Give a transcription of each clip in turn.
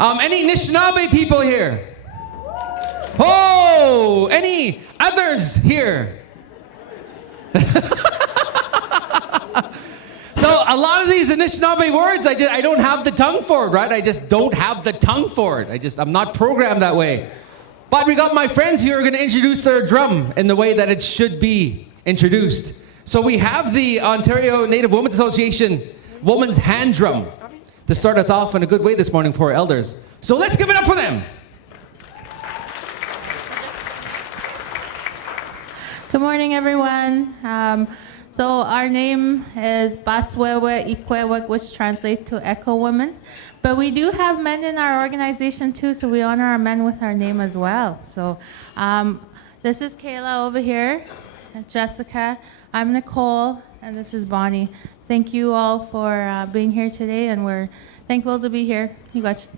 Any Anishinaabe people here? Oh, any others here? So a lot of these Anishinaabe words, I don't have the tongue for it, right? I just don't have the tongue for it. I'm not programmed that way. But we got my friends here who are going to introduce their drum in the way that it should be introduced. So we have the Ontario Native Women's Association Woman's Hand Drum to start us off in a good way this morning for our elders. So let's give it up for them. Good morning, everyone. So our name is Baswewe Ikwewek, which translates to Echo Woman. But we do have men in our organization too, so we honor our men with our name as well. So this is Kayla over here, Jessica, I'm Nicole, and this is Bonnie. Thank you all for being here today, and we're thankful to be here. You got you.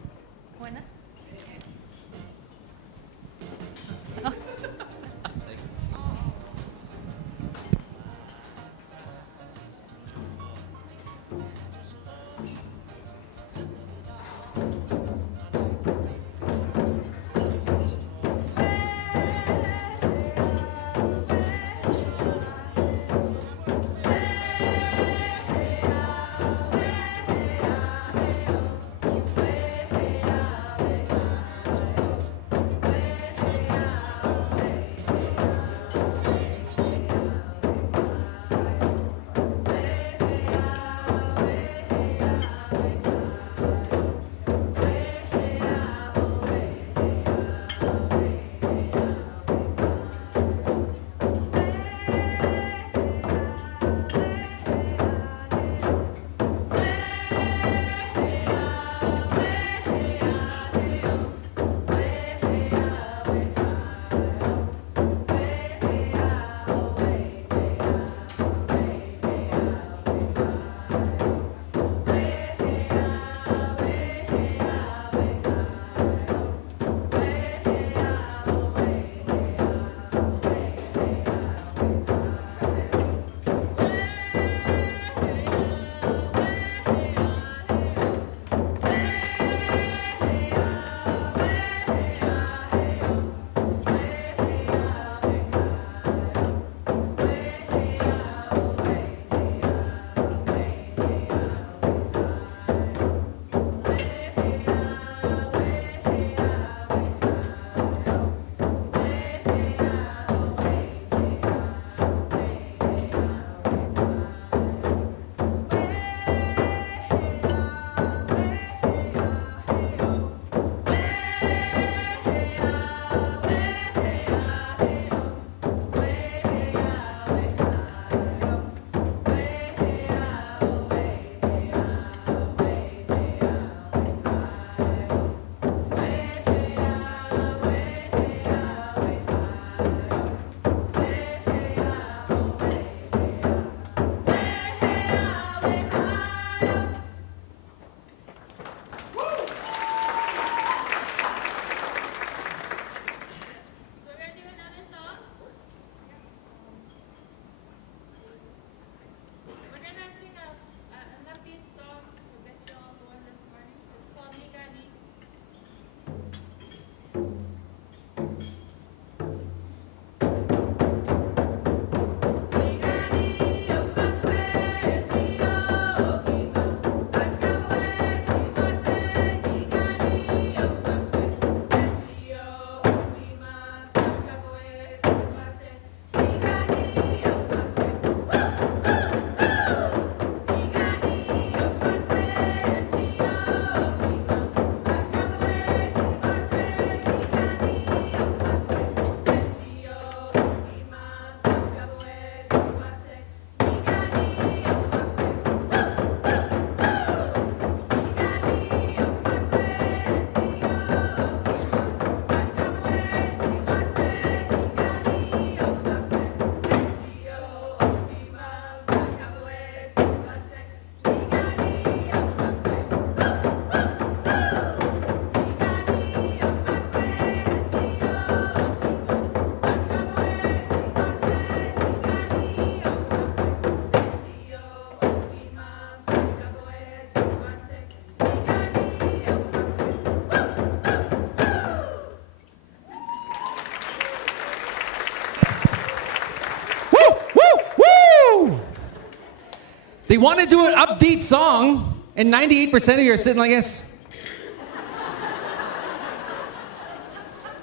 They want to do an upbeat song, and 98% of you are sitting like this.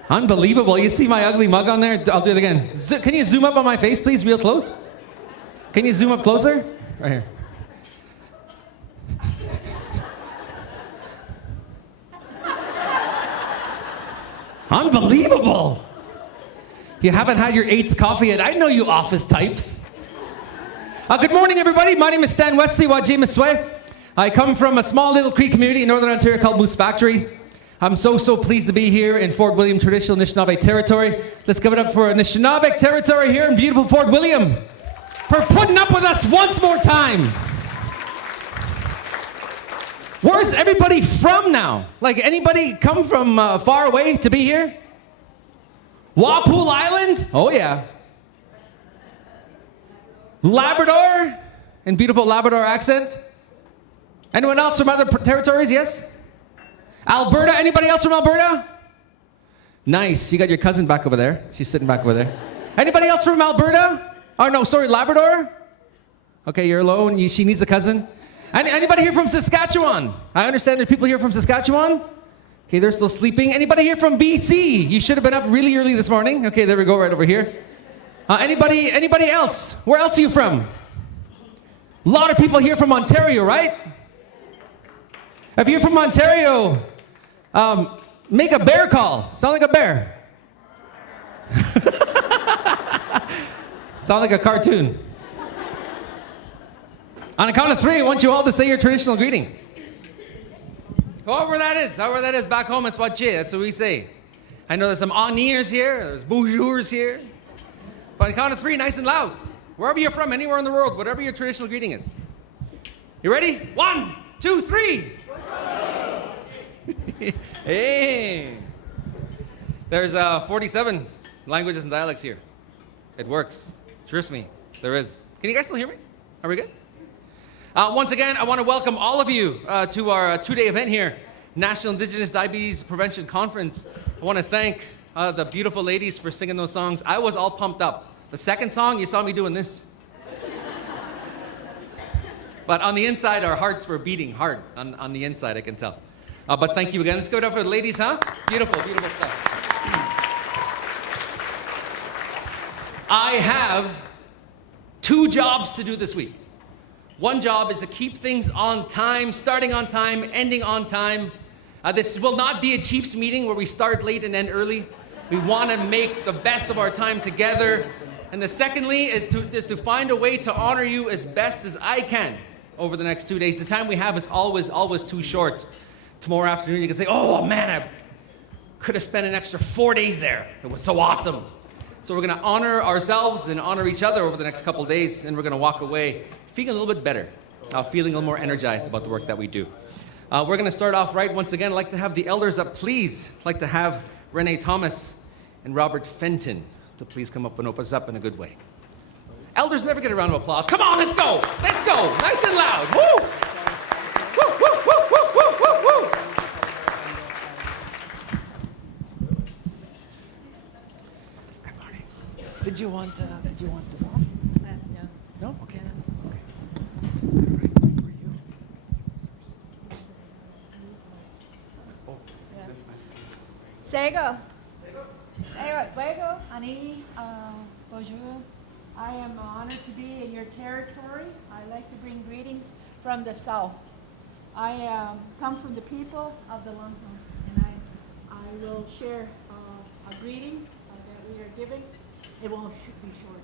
Unbelievable. You see my ugly mug on there? I'll do it again. Can you zoom up on my face, please, real close? Can you zoom up closer? Right here. Unbelievable. You haven't had your 8th coffee yet. I know you office types. Good morning, everybody. My name is Stan Wesley, Wajimiswe. I come from a small little Cree community in Northern Ontario called Moose Factory. I'm so pleased to be here in Fort William traditional Anishinaabe territory. Let's give it up for Anishinaabe territory here in beautiful Fort William for putting up with us once more time. Where's everybody from now? Like, anybody come from far away to be here? Walpole Island? Oh yeah. Labrador? In beautiful Labrador accent? Anyone else from other territories? Yes? Alberta? Anybody else from Alberta? Nice. You got your cousin back over there. She's sitting back over there. Anybody else from Alberta? Oh no, sorry, Labrador? Okay, you're alone. She needs a cousin. Anybody here from Saskatchewan? I understand there's people here from Saskatchewan. Okay, they're still sleeping. Anybody here from BC? You should have been up really early this morning. Okay, there we go, right over here. Anybody else? Where else are you from? A lot of people here from Ontario, right? If you're from Ontario, make a bear call. Sound like a bear. Sound like a cartoon. On a count of 3, I want you all to say your traditional greeting. However that is back home, it's Wache. That's what we say. I know there's some Aniers here, there's Bonjours here. But on a count of 3, nice and loud. Wherever you're from, anywhere in the world, whatever your traditional greeting is. You ready? 1, 2, 3. Hey. There's 47 languages and dialects here. It works. Trust me, there is. Can you guys still hear me? Are we good? Once again, I want to welcome all of you to our 2-day event here, National Indigenous Diabetes Prevention Conference. I want to thank the beautiful ladies for singing those songs. I was all pumped up. The second song, you saw me doing this. But on the inside, our hearts were beating hard. On the inside, I can tell. But thank you again. Let's give it up for the ladies, huh? Beautiful, beautiful stuff. I have 2 jobs to do this week. One job is to keep things on time, starting on time, ending on time. This will not be a Chiefs meeting where we start late and end early. We want to make the best of our time together. And the secondly is to find a way to honor you as best as I can over the next 2 days. The time we have is always too short. Tomorrow afternoon you can say, oh man, I could have spent an extra 4 days there. It was so awesome. So we're going to honor ourselves and honor each other over the next couple of days, and we're going to walk away feeling a little bit better, feeling a little more energized about the work that we do. We're going to start off right. Once again, I'd like to have the elders up, please. I'd like to have Renee Thomas and Robert Fenton to please come up and open us up in a good way. Elders never get a round of applause. Come on, let's go. Let's go. Nice and loud. Woo! Woo, woo, woo, woo, woo, woo, woo. Good morning. Did you want this off? No. No? Okay. Sego. Bonjour. I am honored to be in your territory. I like to bring greetings from the south. I come from the people of the Longhouse, and I will share a greeting that we are giving. It won't be short.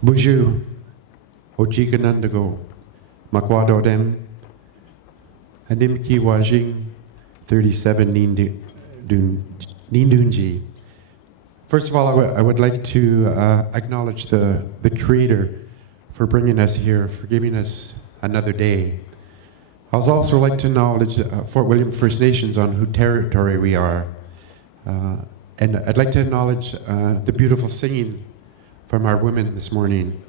Bonjour. Ojikanandago, Makwadodem, Hanimki Wajing, 37 Nindunji. First of all, I would like to acknowledge the Creator for bringing us here, for giving us another day. I would also like to acknowledge Fort William First Nations on whose territory we are. And I'd like to acknowledge the beautiful singing from our women this morning.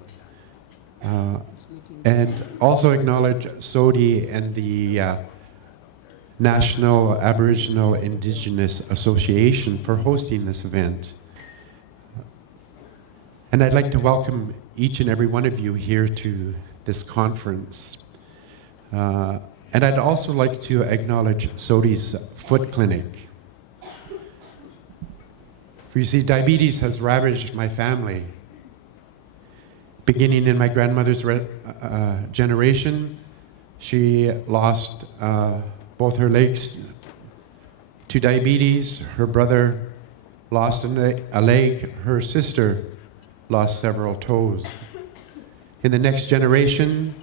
And also acknowledge SODI and the National Aboriginal Indigenous Association for hosting this event. And I'd like to welcome each and every one of you here to this conference. And I'd also like to acknowledge SODI's Foot Clinic. For you see, diabetes has ravaged my family. Beginning in my grandmother's generation, she lost both her legs to diabetes. Her brother lost a leg. Her sister lost several toes. In the next generation,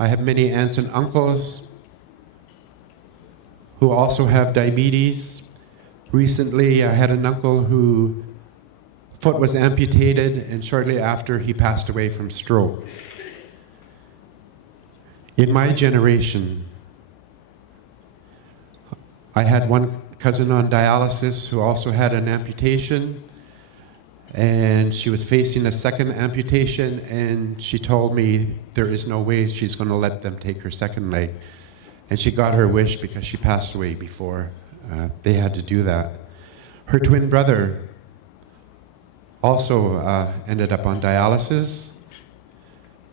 I have many aunts and uncles who also have diabetes. Recently, I had an uncle whose foot was amputated, and shortly after, he passed away from stroke. In my generation, I had one cousin on dialysis who also had an amputation, and she was facing a second amputation, and she told me there is no way she's going to let them take her second leg. And she got her wish because she passed away before they had to do that. Her twin brother also ended up on dialysis.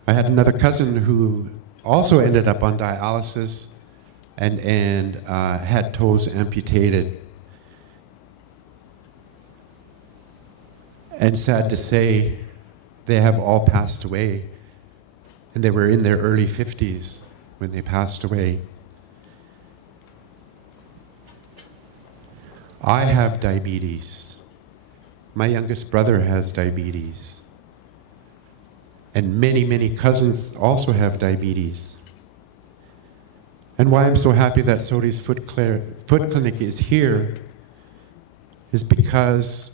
I had another cousin who also ended up on dialysis and had toes amputated. And sad to say, they have all passed away. And they were in their early 50s when they passed away. I have diabetes. My youngest brother has diabetes. And many, many cousins also have diabetes. And why I'm so happy that SODI's Foot Clinic is here is because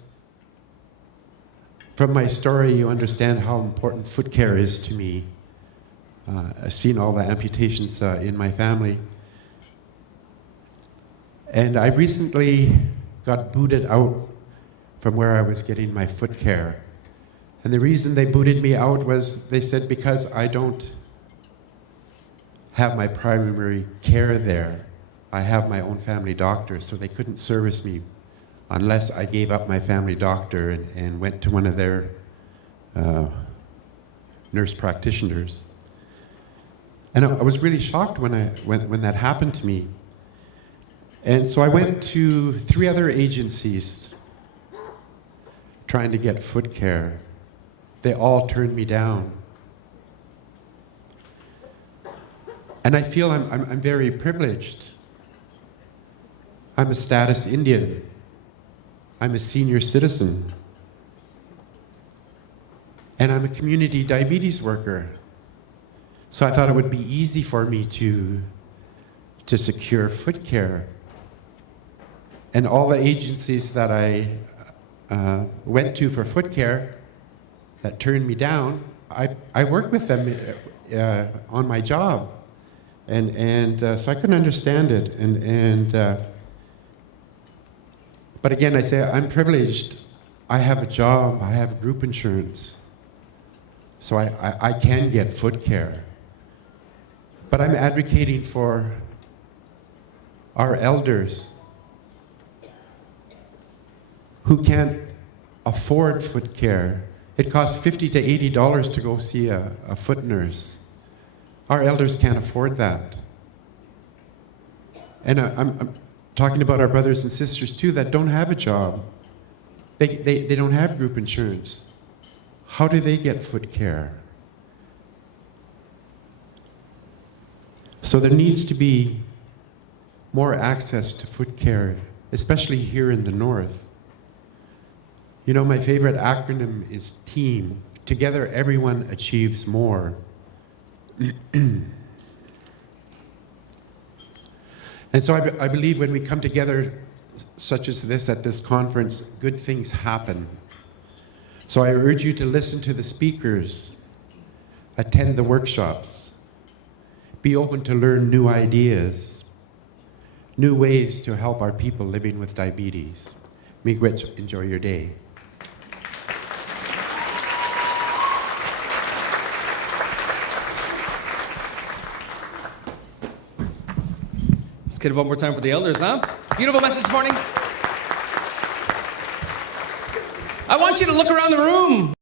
from my story, you understand how important foot care is to me. I've seen all the amputations in my family. And I recently got booted out from where I was getting my foot care. And the reason they booted me out was they said because I don't have my primary care there. I have my own family doctor, so they couldn't service me unless I gave up my family doctor and went to one of their nurse practitioners. And I was really shocked when that happened to me. And so I went to 3 other agencies trying to get foot care. They all turned me down. And I feel I'm very privileged. I'm a status Indian. I'm a senior citizen. And I'm a community diabetes worker. So I thought it would be easy for me to secure foot care. And all the agencies that I went to for foot care that turned me down, I worked with them on my job. And so I couldn't understand it. But again, I say I'm privileged. I have a job, I have group insurance. So I can get foot care. But I'm advocating for our elders who can't afford foot care. It costs $50 to $80 to go see a foot nurse. Our elders can't afford that. And I'm talking about our brothers and sisters too that don't have a job. They don't have group insurance. How do they get foot care? So there needs to be more access to foot care, especially here in the north. You know, my favorite acronym is TEAM. Together, everyone achieves more. And so I believe when we come together such as this at this conference, good things happen. So I urge you to listen to the speakers, attend the workshops, be open to learn new ideas, new ways to help our people living with diabetes. Miigwech, enjoy your day. Let's get it one more time for the elders, huh? Beautiful message this morning. I want you to look around the room.